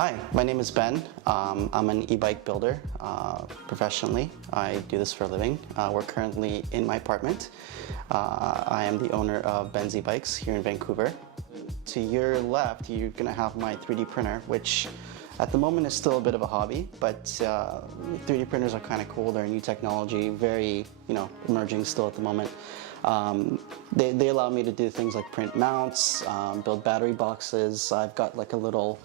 Hi, my name is Ben. I'm an e-bike builder professionally. I do this for a living. We're currently in my apartment. I am the owner of Ben's e-bikes here in Vancouver. To your left, you're gonna have my 3D printer, which at the moment is still a bit of a hobby, but 3D printers are kind of cool. They're new technology, very, emerging still at the moment. They allow me to do things like print mounts, build battery boxes. I've got like a little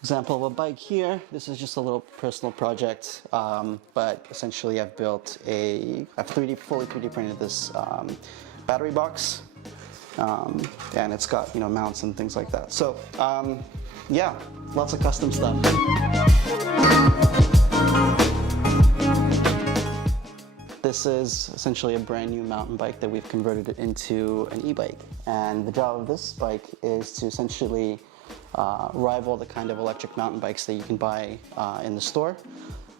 example of a bike here. This is just a little personal project, but essentially I've fully 3D printed this battery box, and it's got mounts and things like that. So yeah, lots of custom stuff. This is essentially a brand new mountain bike that we've converted it into an e-bike, and the job of this bike is to essentially rival the kind of electric mountain bikes that you can buy in the store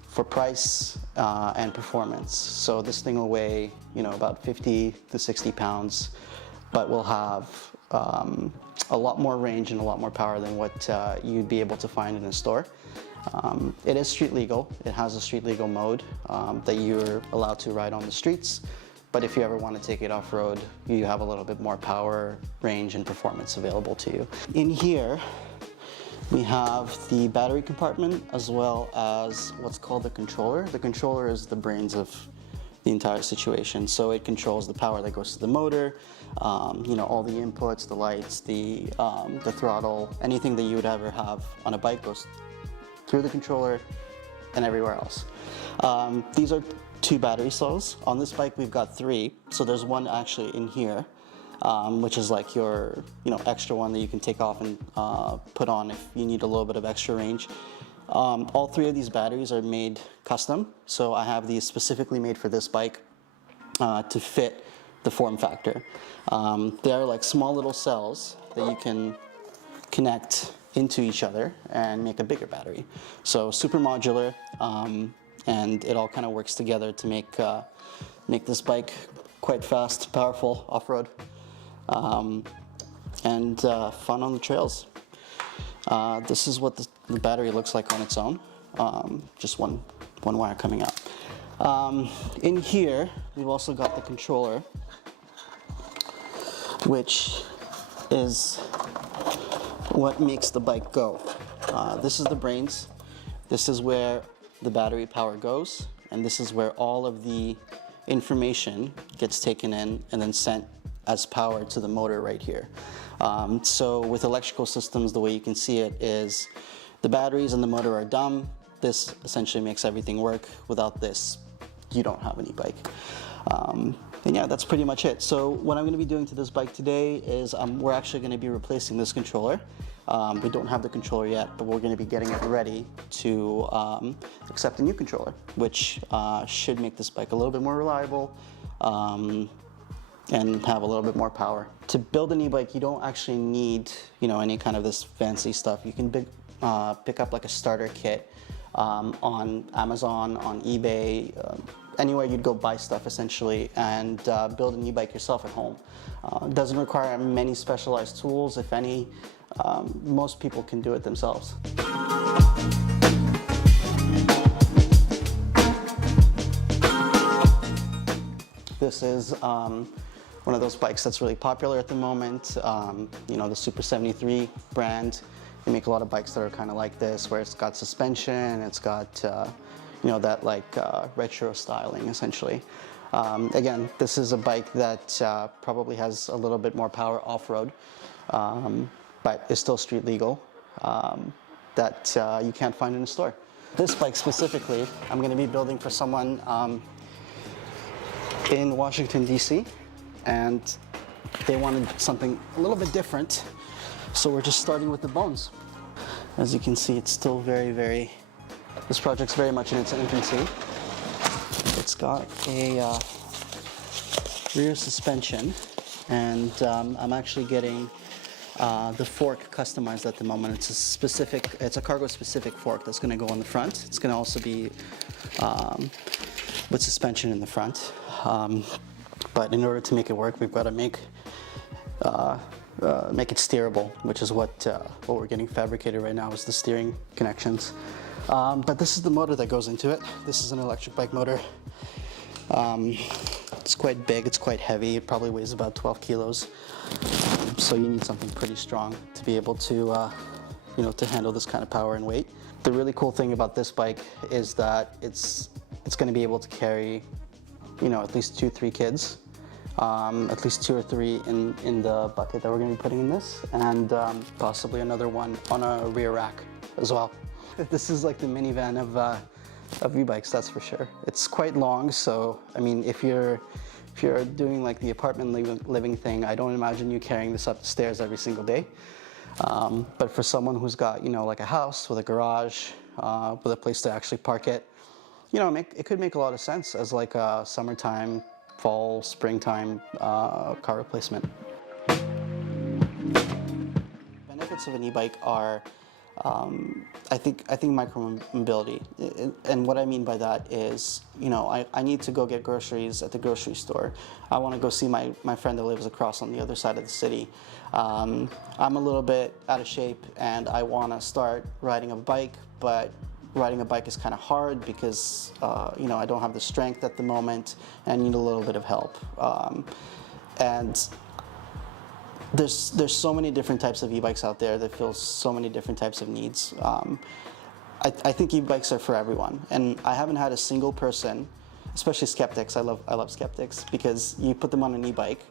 for price and performance. So this thing will weigh about 50 to 60 pounds, but will have a lot more range and a lot more power than what you'd be able to find in a store. It is street legal. It has a street legal mode that you're allowed to ride on the streets. But if you ever want to take it off-road, you have a little bit more power, range, and performance available to you. In here, we have the battery compartment as well as what's called the controller. The controller is the brains of the entire situation. So it controls the power that goes to the motor, all the inputs, the lights, the throttle, anything that you would ever have on a bike goes through the controller and everywhere else. These are 2 battery cells. On this bike we've got 3, so there's one actually in here, which is like your extra one that you can take off and put on if you need a little bit of extra range. All 3 of these batteries are made custom, so I have these specifically made for this bike to fit the form factor. They are like small little cells that you can connect into each other and make a bigger battery. So super modular, and it all kind of works together to make this bike quite fast, powerful, off-road, and fun on the trails. This is what the battery looks like on its own, just one wire coming out. In here, we've also got the controller, which is what makes the bike go. This is the brains. This is where the battery power goes, and this is where all of the information gets taken in and then sent as power to the motor right here. So with electrical systems, the way you can see it is the batteries and the motor are dumb. This essentially makes everything work. Without this, you don't have any bike. And yeah, that's pretty much it. So what I'm going to be doing to this bike today is we're actually going to be replacing this controller. We don't have the controller yet, but we're going to be getting it ready to accept a new controller, which should make this bike a little bit more reliable and have a little bit more power. To build an e-bike, you don't actually need any kind of this fancy stuff. You can pick up like a starter kit on Amazon, on eBay, anywhere you'd go buy stuff essentially, and build an e-bike yourself at home. It doesn't require many specialized tools, if any. Most people can do it themselves. This is one of those bikes that's really popular at the moment, the Super 73 brand. They make a lot of bikes that are kind of like this, where it's got suspension, it's got that like retro styling essentially. Again, this is a bike that probably has a little bit more power off-road, but is still street legal, that you can't find in a store. This bike specifically, I'm going to be building for someone in Washington, D.C., and they wanted something a little bit different, so we're just starting with the bones. As you can see, it's still this project's very much in its infancy. It's got a rear suspension, and I'm actually getting the fork customized at the moment. It's a cargo-specific fork that's going to go on the front. It's going to also be with suspension in the front. But in order to make it work, we've got to make make it steerable, which is what we're getting fabricated right now, is the steering connections. But this is the motor that goes into it. This is an electric bike motor. It's quite big, it's quite heavy, it probably weighs about 12 kilos. So you need something pretty strong to be able to, to handle this kind of power and weight. The really cool thing about this bike is that it's going to be able to carry, at least 2-3 kids, at least 2 or 3 in the bucket that we're going to be putting in this, and possibly another one on a rear rack as well. This is like the minivan of e-bikes, that's for sure. It's quite long, so I mean, if you're doing like the apartment living thing, I don't imagine you carrying this up the stairs every single day. But for someone who's got, like a house with a garage, with a place to actually park it, it could make a lot of sense as like a summertime, fall, springtime car replacement. Benefits of an e-bike are, I think micro-mobility. And what I mean by that is, I need to go get groceries at the grocery store. I want to go see my friend that lives across on the other side of the city. I'm a little bit out of shape and I want to start riding a bike, but riding a bike is kind of hard because, I don't have the strength at the moment and I need a little bit of help. And there's so many different types of e-bikes out there that fill so many different types of needs. I think e-bikes are for everyone, and I haven't had a single person, especially skeptics. I love skeptics because you put them on an e-bike,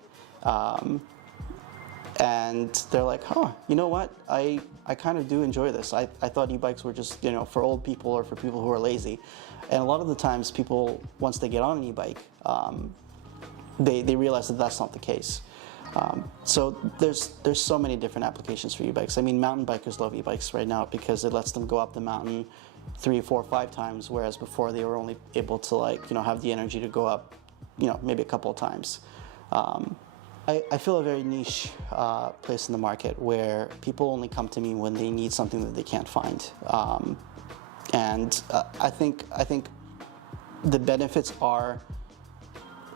and they're like, "Huh, you know what? I kind of do enjoy this. I thought e-bikes were just for old people or for people who are lazy," and a lot of the times people, once they get on an e-bike, they realize that that's not the case. So there's so many different applications for e-bikes. I mean, mountain bikers love e-bikes right now because it lets them go up the mountain 3, 4, 5 times, whereas before they were only able to have the energy to go up, maybe a couple of times. I feel a very niche place in the market where people only come to me when they need something that they can't find. And I think the benefits are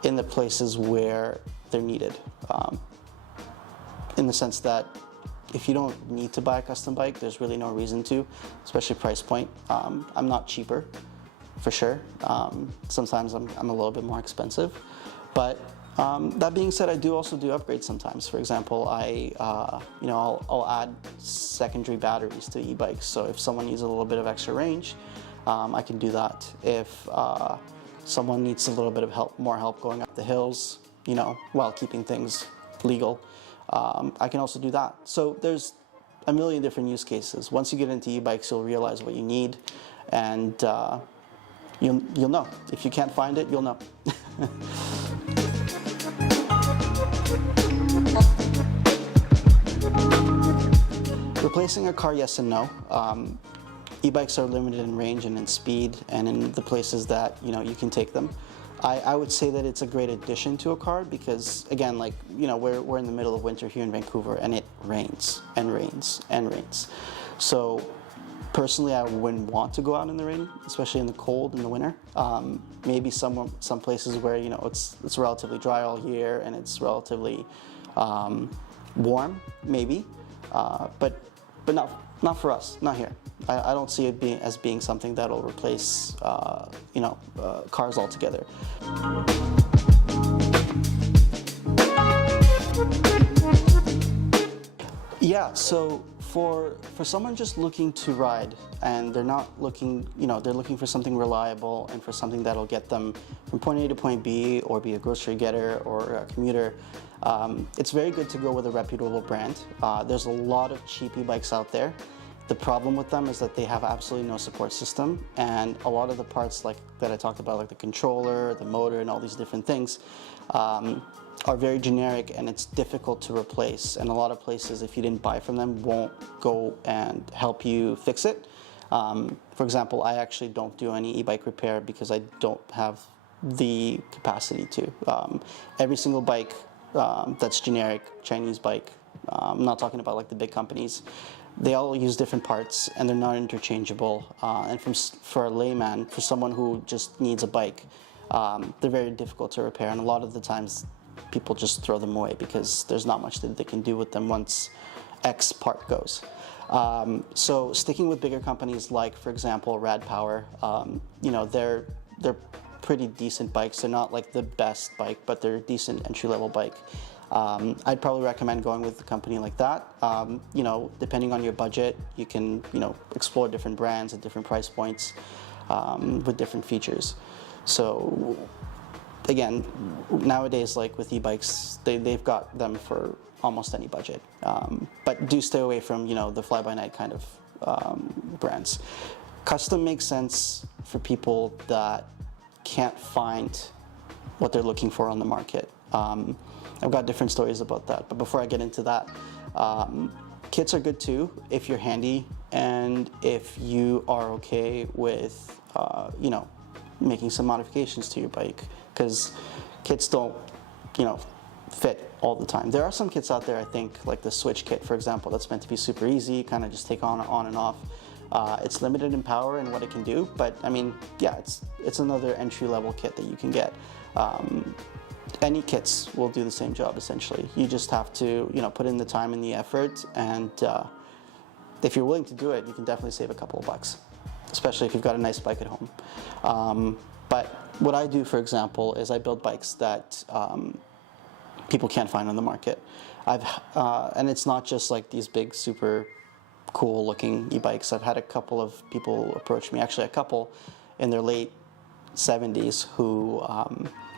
in the places where they're needed. In the sense that if you don't need to buy a custom bike, there's really no reason to, especially price point. I'm not cheaper, for sure. Sometimes I'm a little bit more expensive. But that being said, I do also do upgrades sometimes. For example, I'll add secondary batteries to e-bikes. So if someone needs a little bit of extra range, I can do that. If someone needs a little bit of more help going up the hills, while keeping things legal, I can also do that. So there's a million different use cases. Once you get into e-bikes, you'll realize what you need, and you'll know. If you can't find it, you'll know. Replacing a car, yes and no. E-bikes are limited in range and in speed and in the places that you can take them. I would say that it's a great addition to a car because, again, we're in the middle of winter here in Vancouver and it rains and rains and rains. So personally, I wouldn't want to go out in the rain, especially in the cold in the winter. Maybe some places where it's relatively dry all year and it's relatively warm, maybe, but not for us, not here. I don't see it as being something that'll replace, cars altogether. Yeah, so for someone just looking to ride and they're not looking, they're looking for something reliable and for something that'll get them from point A to point B or be a grocery getter or a commuter, it's very good to go with a reputable brand. There's a lot of cheap e-bikes out there. The problem with them is that they have absolutely no support system, and a lot of the parts that I talked about, like the controller, the motor, and all these different things, are very generic and it's difficult to replace. And a lot of places, if you didn't buy from them, won't go and help you fix it. For example, I actually don't do any e-bike repair because I don't have the capacity to. Every single bike that's generic, Chinese bike, I'm not talking about the big companies, they all use different parts and they're not interchangeable. And for a layman, for someone who just needs a bike, they're very difficult to repair, and a lot of the times people just throw them away because there's not much that they can do with them once X part goes. So sticking with bigger companies like, for example, Rad Power, you know, they're pretty decent bikes. They're not like the best bike, but they're a decent entry-level bike. I'd probably recommend going with a company like that. You know, depending on your budget, you can, you know, explore different brands at different price points with different features. So again, nowadays, like with e-bikes, they've got them for almost any budget. But do stay away from, you know, the fly-by-night kind of brands. Custom makes sense for people that can't find what they're looking for on the market. I've got different stories about that, but before I get into that, kits are good too if you're handy and if you are okay with, you know, making some modifications to your bike, because kits don't, you know, fit all the time. There are some kits out there, I think, like the Switch kit, for example, that's meant to be super easy, kind of just take on and off. It's limited in power and what it can do, but I mean, yeah, it's another entry-level kit that you can get. Any kits will do the same job, essentially. You just have to, you know, put in the time and the effort, and if you're willing to do it, you can definitely save a couple of bucks, especially if you've got a nice bike at home. But what I do, for example, is I build bikes that people can't find on the market. And it's not just like these big, super cool looking e-bikes. I've had a couple of people approach me, actually a couple in their late 70s who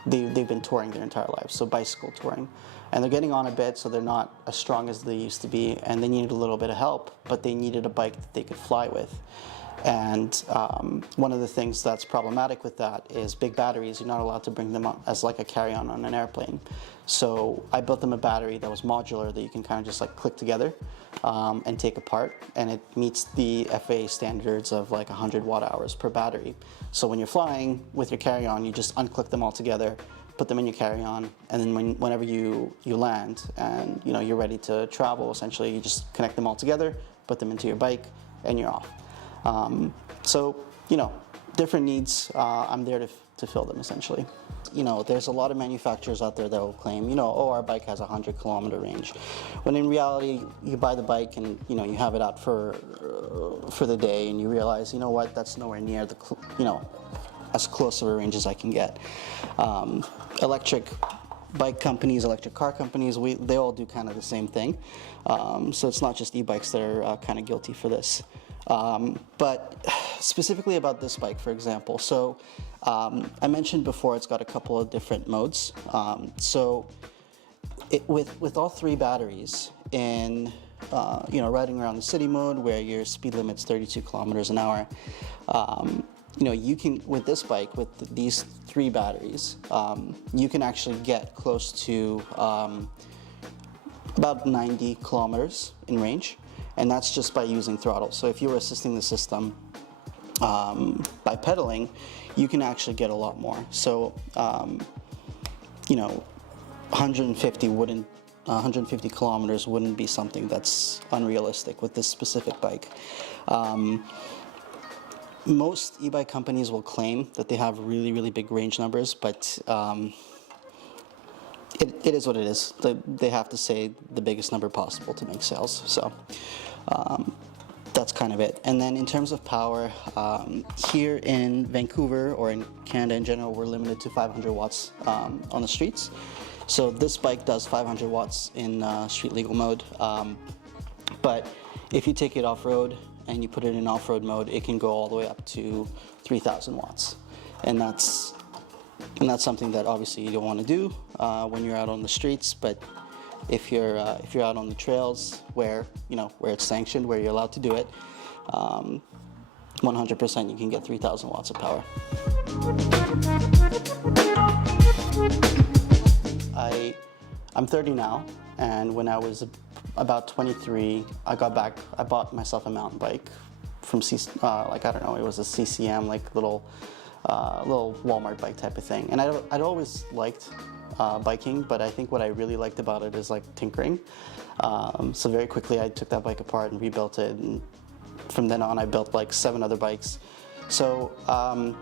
they've been touring their entire lives, so bicycle touring. And they're getting on a bit, so they're not as strong as they used to be, and they needed a little bit of help, but they needed a bike that they could fly with. And one of the things that's problematic with that is big batteries. You're not allowed to bring them up as like a carry-on on an airplane. So I built them a battery that was modular that you can kind of just like click together and take apart, and it meets the FAA standards of like 100 watt-hours per battery. So when you're flying with your carry-on, you just unclick them all together, put them in your carry-on, and then whenever you land and you know you're ready to travel, essentially you just connect them all together, put them into your bike, and you're off. So, you know, different needs, I'm there to fill them, essentially. You know, there's a lot of manufacturers out there that will claim, you know, oh, our bike has a 100-kilometer range. When in reality, you buy the bike and, you know, you have it out for the day, and you realize, you know what, that's nowhere near the, you know, as close of a range as I can get. Electric bike companies, electric car companies, they all do kind of the same thing. So it's not just e-bikes that are kind of guilty for this. But specifically about this bike, for example, so I mentioned before it's got a couple of different modes. So with all three batteries in, you know, riding around the city mode where your speed limit's 32 kilometers an hour, you know, you can, with this bike, with these three batteries, you can actually get close to about 90 kilometers in range. And that's just by using throttle. So if you were assisting the system by pedaling, you can actually get a lot more. So, you know, 150 kilometers wouldn't be something that's unrealistic with this specific bike. Most e-bike companies will claim that they have really, really big range numbers, but it is what it is. They have to say the biggest number possible to make sales. So that's kind of it. And then in terms of power, here in Vancouver, or in Canada in general, we're limited to 500 watts on the streets. So this bike does 500 watts in street legal mode. But if you take it off-road and you put it in off-road mode, it can go all the way up to 3,000 watts. And that's something that obviously you don't want to do when you're out on the streets. But if you're out on the trails where, you know, where it's sanctioned, where you're allowed to do it, 100% you can get 3,000 watts of power. I'm 30 now, and when I was about 23, I bought myself a mountain bike from like, I don't know, it was a CCM, like little Walmart bike type of thing. And I'd always liked biking, but I think what I really liked about it is like tinkering. So very quickly I took that bike apart and rebuilt it, and from then on I built like 7 other bikes. So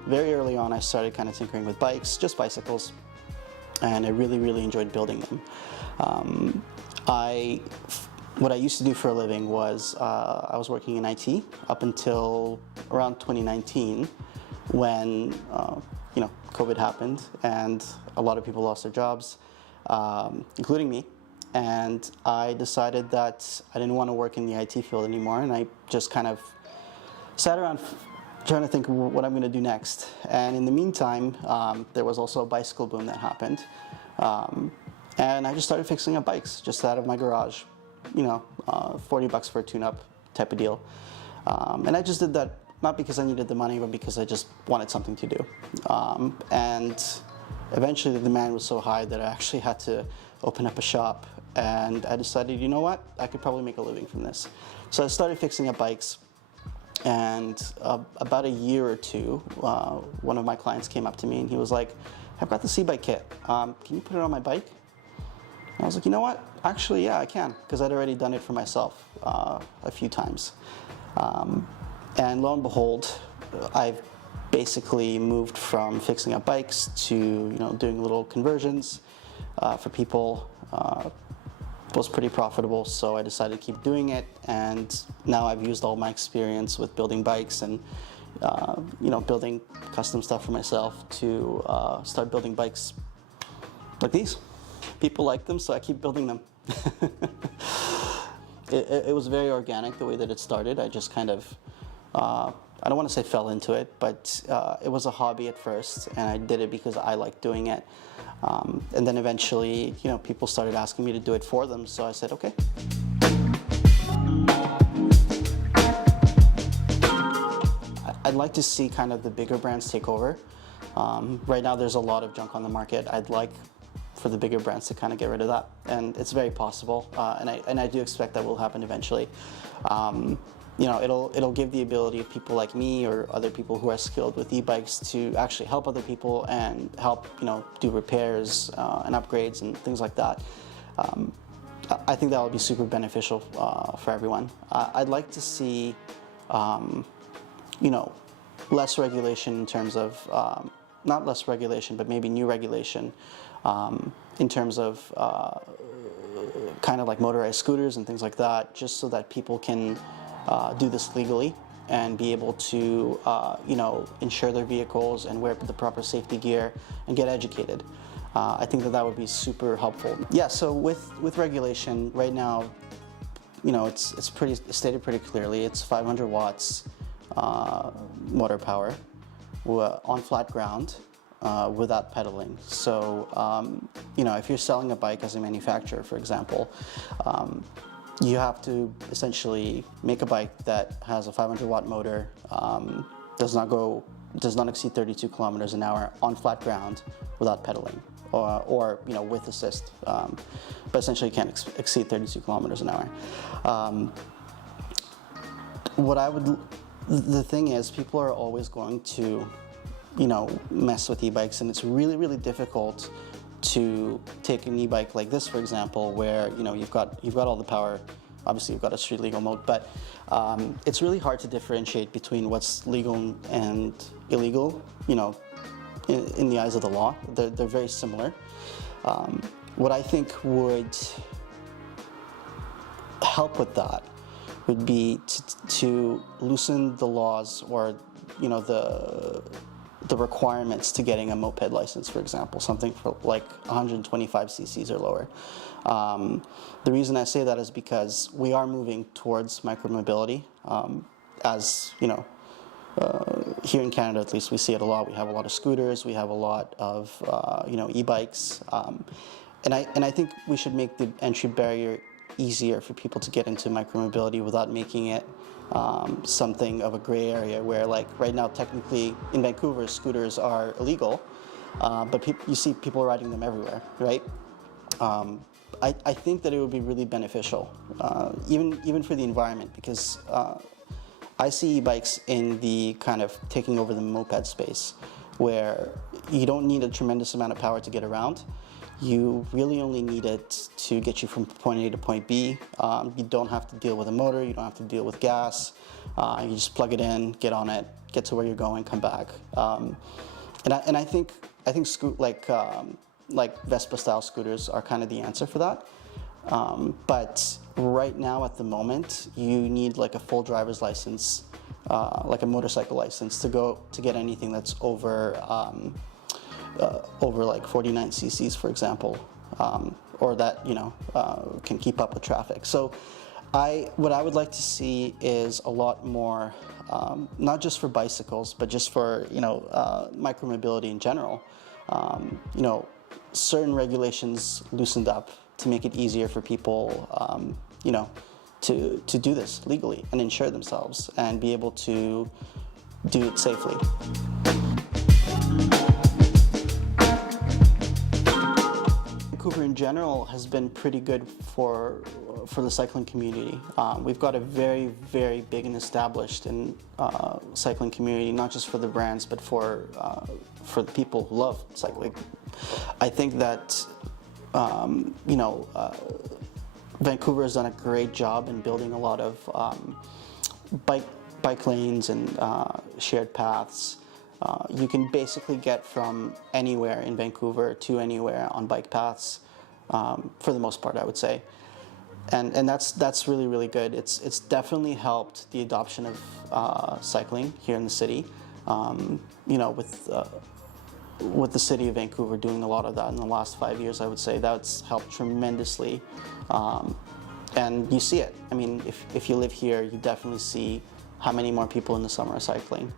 very early on I started kind of tinkering with bikes, just bicycles. and I really, really enjoyed building them. What I used to do for a living was I was working in IT up until around 2019 when COVID happened and a lot of people lost their jobs, including me. And I decided that I didn't want to work in the IT field anymore, and I just kind of sat around trying to think of what I'm going to do next. And in the meantime, there was also a bicycle boom that happened. And I just started fixing up bikes just out of my garage, $40 for a tune-up type of deal. And I just did that not because I needed the money, but because I just wanted something to do. And eventually the demand was so high that I actually had to open up a shop. And I decided, you know what, I could probably make a living from this. So I started fixing up bikes. And about a year or two, one of my clients came up to me and he was like, I've got the Ebike kit. Can you put it on my bike? And I was like, you know what? Actually, yeah, I can, because I'd already done it for myself a few times. And lo and behold, I've basically moved from fixing up bikes to doing little conversions for people. Was pretty profitable, so I decided to keep doing it, and now I've used all my experience with building bikes and building custom stuff for myself to start building bikes like these. People like them, so I keep building them. It was very organic the way that it started. I just kind of I don't want to say fell into it, but it was a hobby at first, and I did it because I liked doing it. And then eventually, people started asking me to do it for them, so I said, okay. I'd like to see kind of the bigger brands take over. Right now, there's a lot of junk on the market. I'd like for the bigger brands to kind of get rid of that, and it's very possible, and I do expect that will happen eventually. It'll give the ability of people like me or other people who are skilled with e-bikes to actually help other people and help, do repairs and upgrades and things like that. I think that will be super beneficial for everyone. I'd like to see, less regulation in terms of, not less regulation, but maybe new regulation in terms of kind of like motorized scooters and things like that, just so that people can do this legally and be able to, insure their vehicles and wear the proper safety gear and get educated. I think that would be super helpful. Yeah, so with regulation right now, it's stated pretty clearly. It's 500 watts motor power on flat ground without pedaling. So, if you're selling a bike as a manufacturer, for example, you have to essentially make a bike that has a 500 watt motor, does not exceed 32 kilometers an hour on flat ground without pedaling, or with assist, but essentially you can't exceed 32 kilometers an hour. The thing is, people are always going to, mess with e-bikes, and it's really, really difficult to take an e-bike like this, for example, where you've got all the power. Obviously, you've got a street legal mode, but it's really hard to differentiate between what's legal and illegal. In the eyes of the law, they're very similar. What I think would help with that would be to loosen the laws, or the requirements to getting a moped license, for example, something for like 125 cc's or lower. The reason I say that is because we are moving towards micromobility. As here in Canada, at least, we see it a lot. We have a lot of scooters, we have a lot of e-bikes, and I think we should make the entry barrier easier for people to get into micromobility without making it something of a gray area, where like right now, technically in Vancouver, scooters are illegal, but you see people riding them everywhere, right? I think that it would be really beneficial, even for the environment, because I see e-bikes in the kind of taking over the moped space, where you don't need a tremendous amount of power to get around. You really only need it to get you from point A to point B. You don't have to deal with a motor, you don't have to deal with gas. You just plug it in, get on it, get to where you're going, come back. And I think like Vespa-style scooters are kind of the answer for that. But right now, at the moment, you need like a full driver's license, like a motorcycle license, to get anything that's over like 49 cc's, for example, or that can keep up with traffic. So what I would like to see is a lot more, not just for bicycles, but just for micromobility in general. Certain regulations loosened up to make it easier for people, to do this legally and insure themselves and be able to do it safely. Vancouver in general has been pretty good for the cycling community. We've got a very, very big and established cycling community, not just for the brands, but for the people who love cycling. I think that Vancouver has done a great job in building a lot of bike lanes and shared paths. You can basically get from anywhere in Vancouver to anywhere on bike paths, for the most part, I would say. And that's really, really good. It's definitely helped the adoption of cycling here in the city. With the city of Vancouver doing a lot of that in the last 5 years, I would say that's helped tremendously. And you see it. I mean, if you live here, you definitely see how many more people in the summer are cycling.